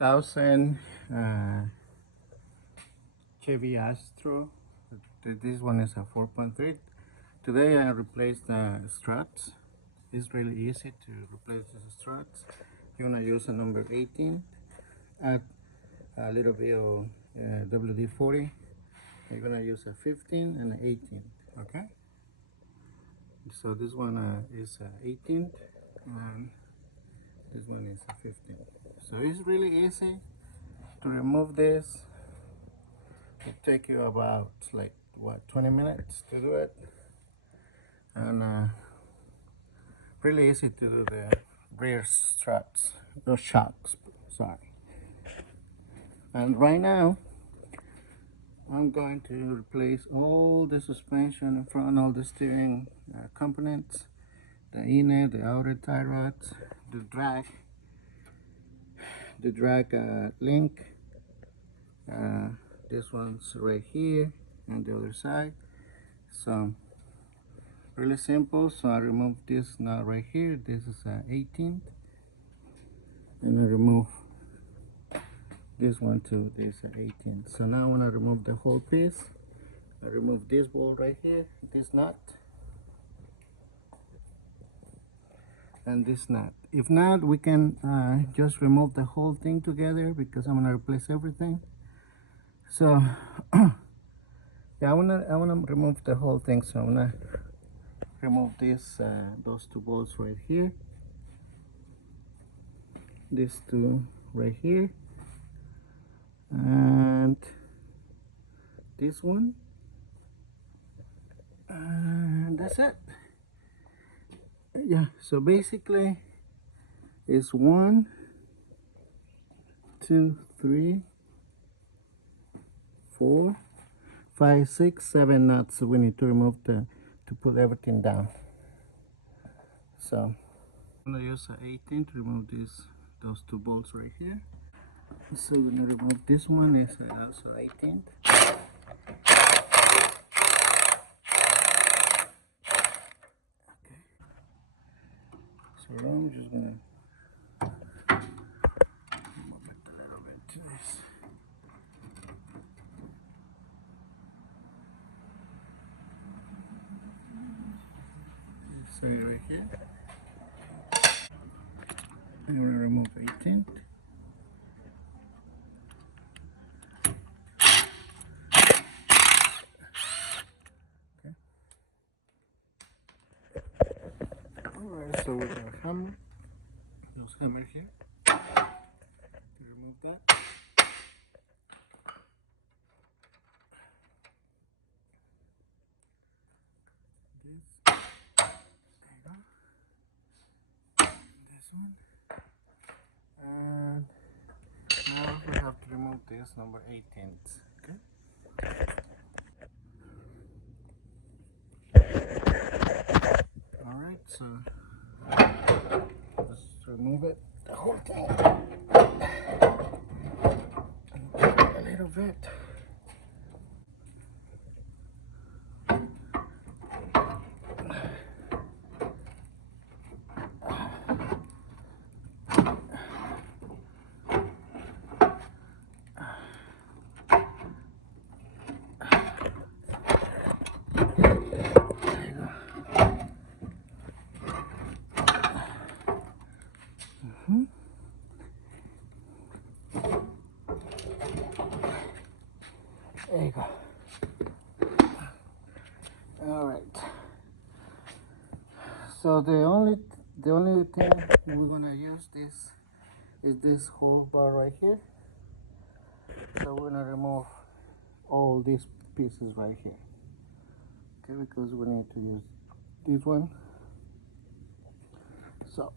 2000 Chevy Astro. This one is a 4.3. Today I replaced the struts. It's really easy to replace the struts. You're gonna use a number 18. Add a little bit of WD-40. You're gonna use a 15 and an 18. Okay. So this one is 18, and this one is a 15. So it's really easy to remove this. It take you about like what 20 minutes to do it, and really easy to do the rear struts, those shocks. Sorry. And right now I'm going to replace all the suspension in front, all the steering components, the inner, the outer tie rods, the drag link. This one's right here and the other side. So really simple. So I remove this nut right here. This is 18th, and I remove this one too. This is 18th. So now when I remove the whole piece, I remove this bolt right here, this nut, and this nut. If not, we can just remove the whole thing together because I'm gonna replace everything. So yeah, I wanna remove the whole thing. So I'm gonna remove this those two bolts right here, these two right here, and this one, and that's it. Yeah, so basically it's 1 2 3 4 5 6 7 nuts. So we need to remove to put everything down. So I'm gonna use an 18 to remove those two bolts right here. So we're gonna remove this one, is also 18. Okay. So I'm just gonna move it a little bit to this. So right here, I'm gonna remove 18. Okay. Alright, so we're gonna hammer. Those hammer here to remove that. This, there you go. This one, and now we have to remove this number 18. Okay. All right, so let's remove it, the whole thing, a little bit. There you go. All right. So the only thing we're gonna use this is this whole bar right here. So we're gonna remove all these pieces right here. Okay, because we need to use this one. So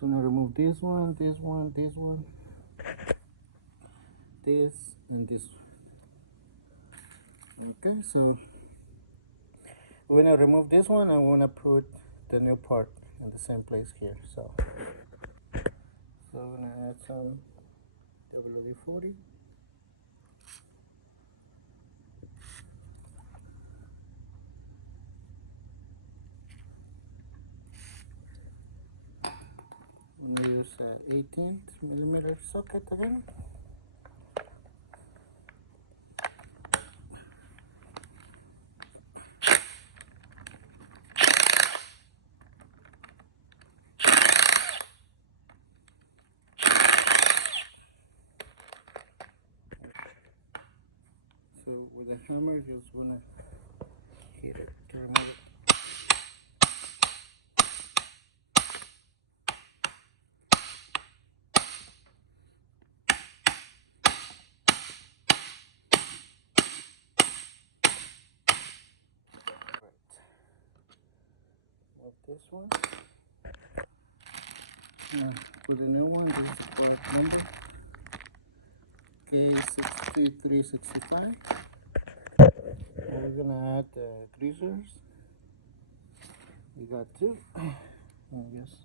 I'm gonna remove this one, this one, this one, this, and this. Okay, so we're gonna remove this one. I wanna put the new part in the same place here. So we're gonna add some WD-40. I'm gonna use use a 18mm socket again. So with a hammer, just wanna hit it to remove it. This one. Now, for the new one, this is the part number K6365. We're gonna add greasers. We got two. And just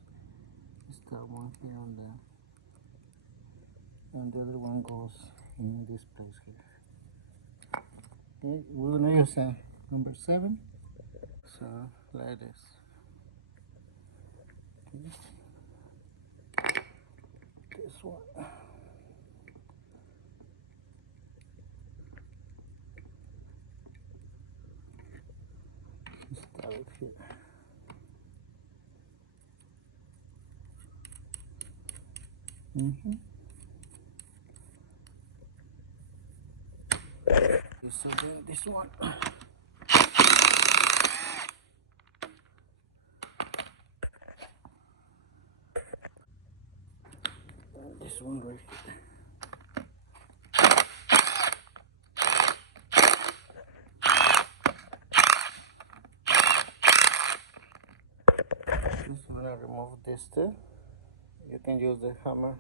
start one here on the other one goes in this place here. Okay, we're gonna use number 7. So like this. Okay. This one. Start it here. So then this one. And this one right here. Just gonna remove this too. You can use the hammer.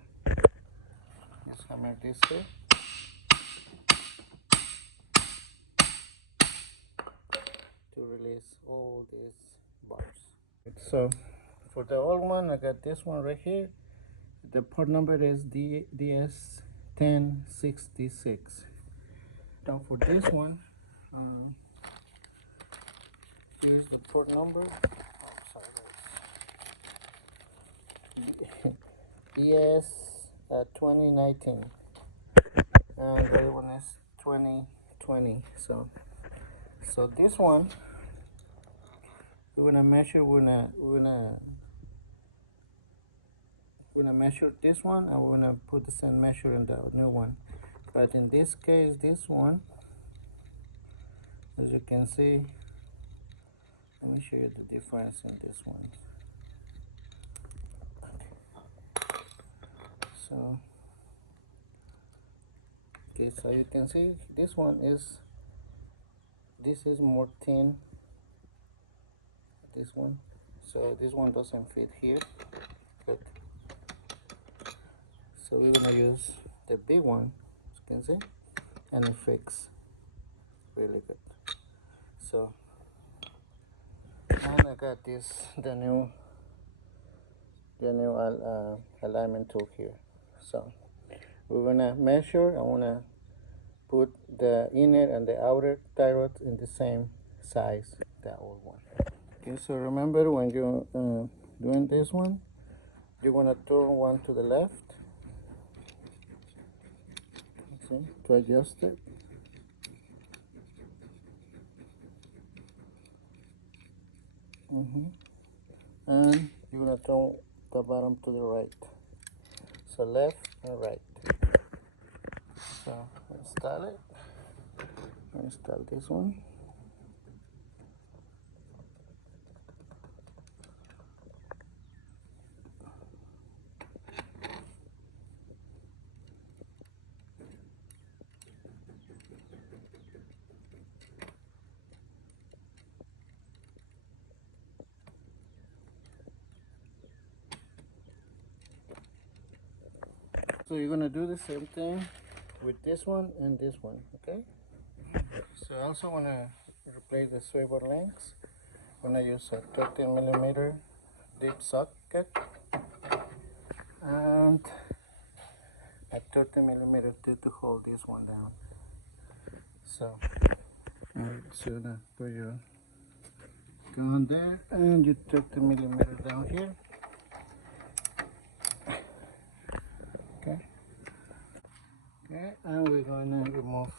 Just hammer this here. To release all these bars. So for the old one, I got this one right here. The part number is DS1066. Now for this one, here's the port number. Oh, sorry. DS 2019, and the other one is 2020. So this one, we're gonna measure. We're gonna measure this one, and we're gonna put the same measure in the new one. But in this case, this one, as you can see, let me show you the difference in this one. So okay, so you can see this one is more thin. This one, so this one doesn't fit here. Good. So we're gonna use the big one, as you can see, and it fits really good. So, and I got the new alignment tool here. So we're gonna measure. I wanna put the inner and the outer tie rods in the same size, the old one. Okay, so remember when you're doing this one, you're gonna turn one to the left. Okay, to adjust it. And you're gonna turn the bottom to the right. So left and right. So install it. Install this one. So you're gonna do the same thing with this one and this one, okay? So I also wanna replace the swivel links. I'm gonna use a 13mm deep socket and a 13mm to hold this one down. So you're gonna put your gun there and you 13mm down here. Okay, and we're gonna remove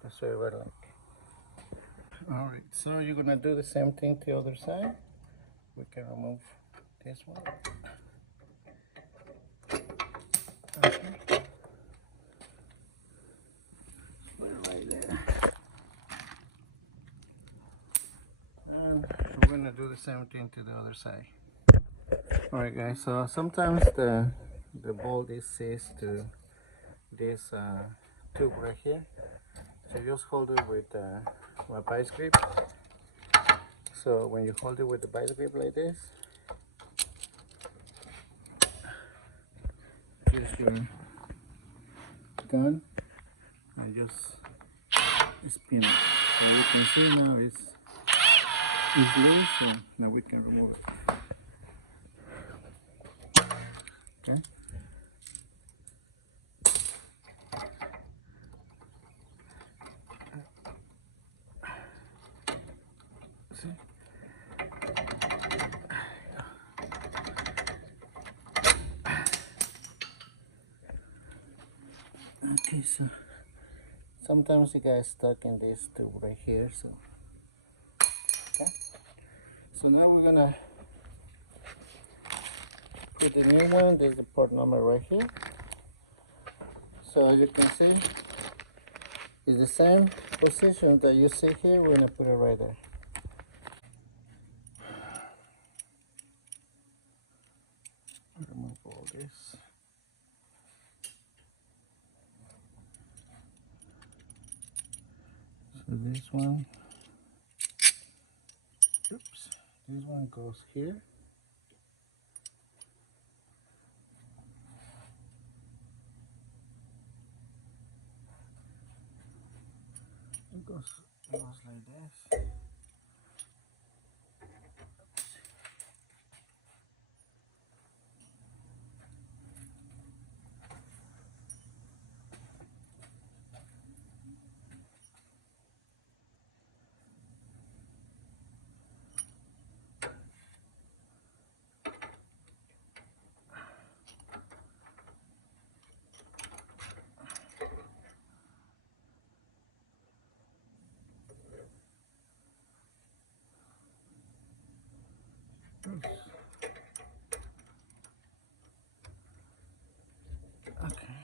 the servo link. Alright, so you're gonna do the same thing to the other side. We can remove this one. Okay. Put it right there. And we're gonna do the same thing to the other side. Alright guys, so sometimes the bolt is seized to this tube right here. So just hold it with a vice grip. So when you hold it with the vice grip like this, just your gun and just spin it. So you can see now it's loose, so now we can remove it. Okay. See? Okay, so sometimes you guys stuck in this tube right here, so okay. So now we're gonna put the new one. There's the part number right here. So as you can see, it's the same position that you see here. We're gonna put it right there. Remove all this. So this one, oops, this one goes here. It goes like this. Okay.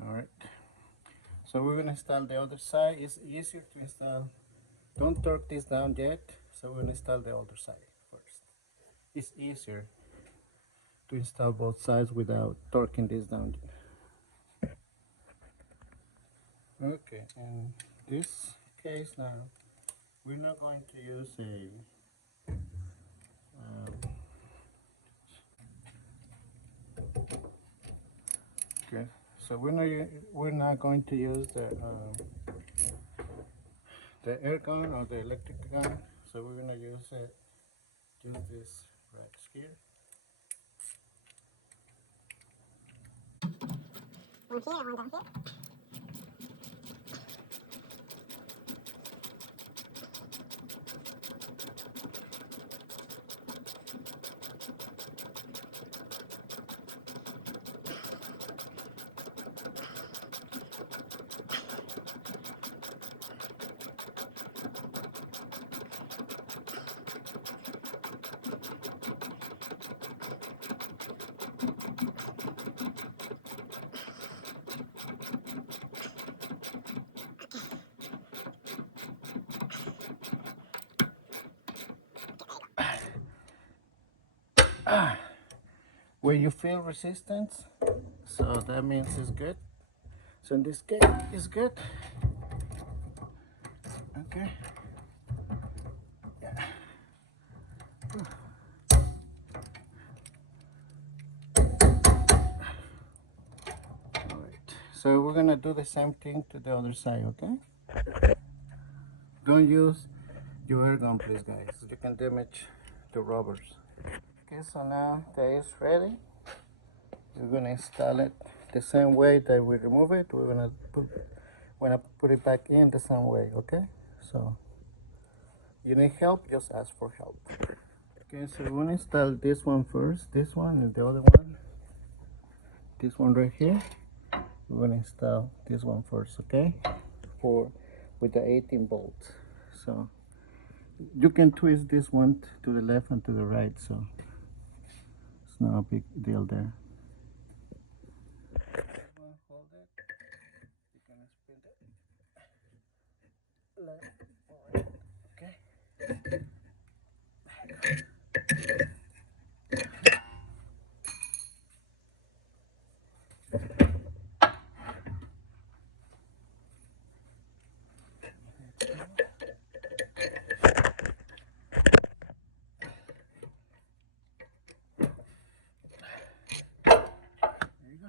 All right. So we're gonna install the other side. It's easier to install. Don't torque this down yet. So we're gonna install the other side first. It's easier to install both sides without torquing this down. Okay, in this case now, we're not going to use a okay. So we're not going to use the air gun or the electric gun. So we're gonna use this right here. One here, one down here. When you feel resistance, so that means it's good. So in this case, it's good. Okay. Yeah. All right. So we're gonna do the same thing to the other side. Okay. Don't use your air gun, please, guys. You can damage the rubbers. Okay. So now that is ready. We're gonna install it the same way that we remove it. We're gonna put it back in the same way. Okay. So you need help, just ask for help. Okay, so we're gonna install this one first, this one and the other one, this one right here. We're gonna install this one first, okay, for with the 18 volts. So you can twist this one to the left and to the right, so it's not a big deal there. Hold it. You're gonna spin it left or right. Okay. There you go.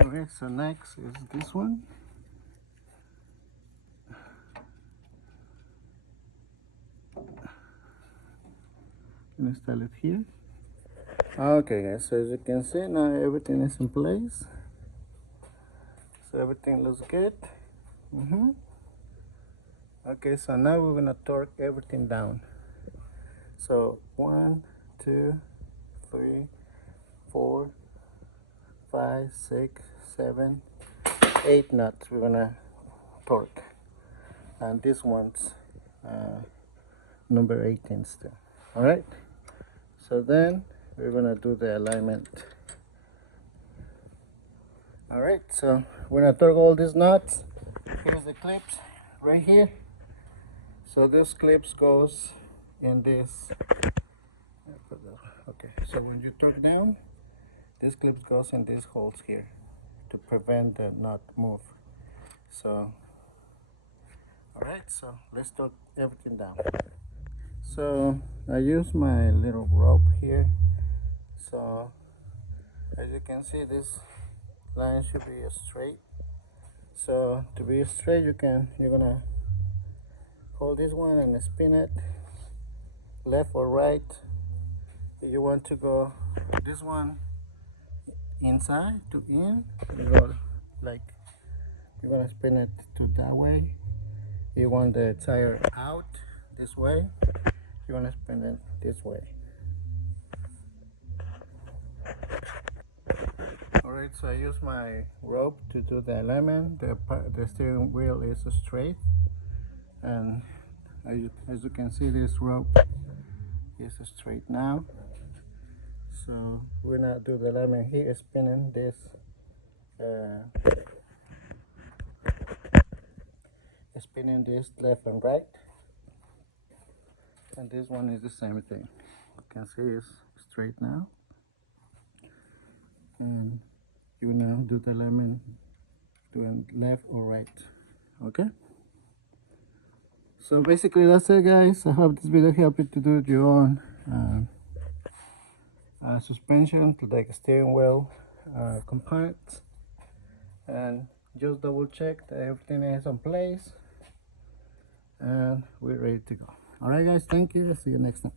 Okay, so next is this one. Install it here. Okay guys, so as you can see now everything is in place, so everything looks good. Okay, so now we're gonna torque everything down. So 1 2 3 4 5 6 7 8 nuts we're gonna torque, and this one's number 18 still. All right, so then we're gonna do the alignment. All right, so we're gonna torque all these nuts. Here's the clips right here. So this clips goes in this. Okay, so when you torque down, this clips goes in these holes here to prevent the nut move. So all right, so let's torque everything down. So I use my little rope here. So as you can see, this line should be straight. So to be straight, you're gonna hold this one and spin it left or right. If you want to go this one inside to in, you go like, you're gonna spin it to that way. You want the tire out this way, you want to spin it this way. Alright, so I use my rope to do the alignment. The steering wheel is straight, and as you can see, this rope is straight now. So we're gonna do the alignment here, spinning this left and right, and this one is the same thing. You can see it's straight now, and you now do the alignment doing left or right. Okay, so basically that's it guys. I hope this video helped you to do your own suspension to the steering wheel components, and just double check that everything is in place, and we're ready to go. All right guys, thank you. See you next time.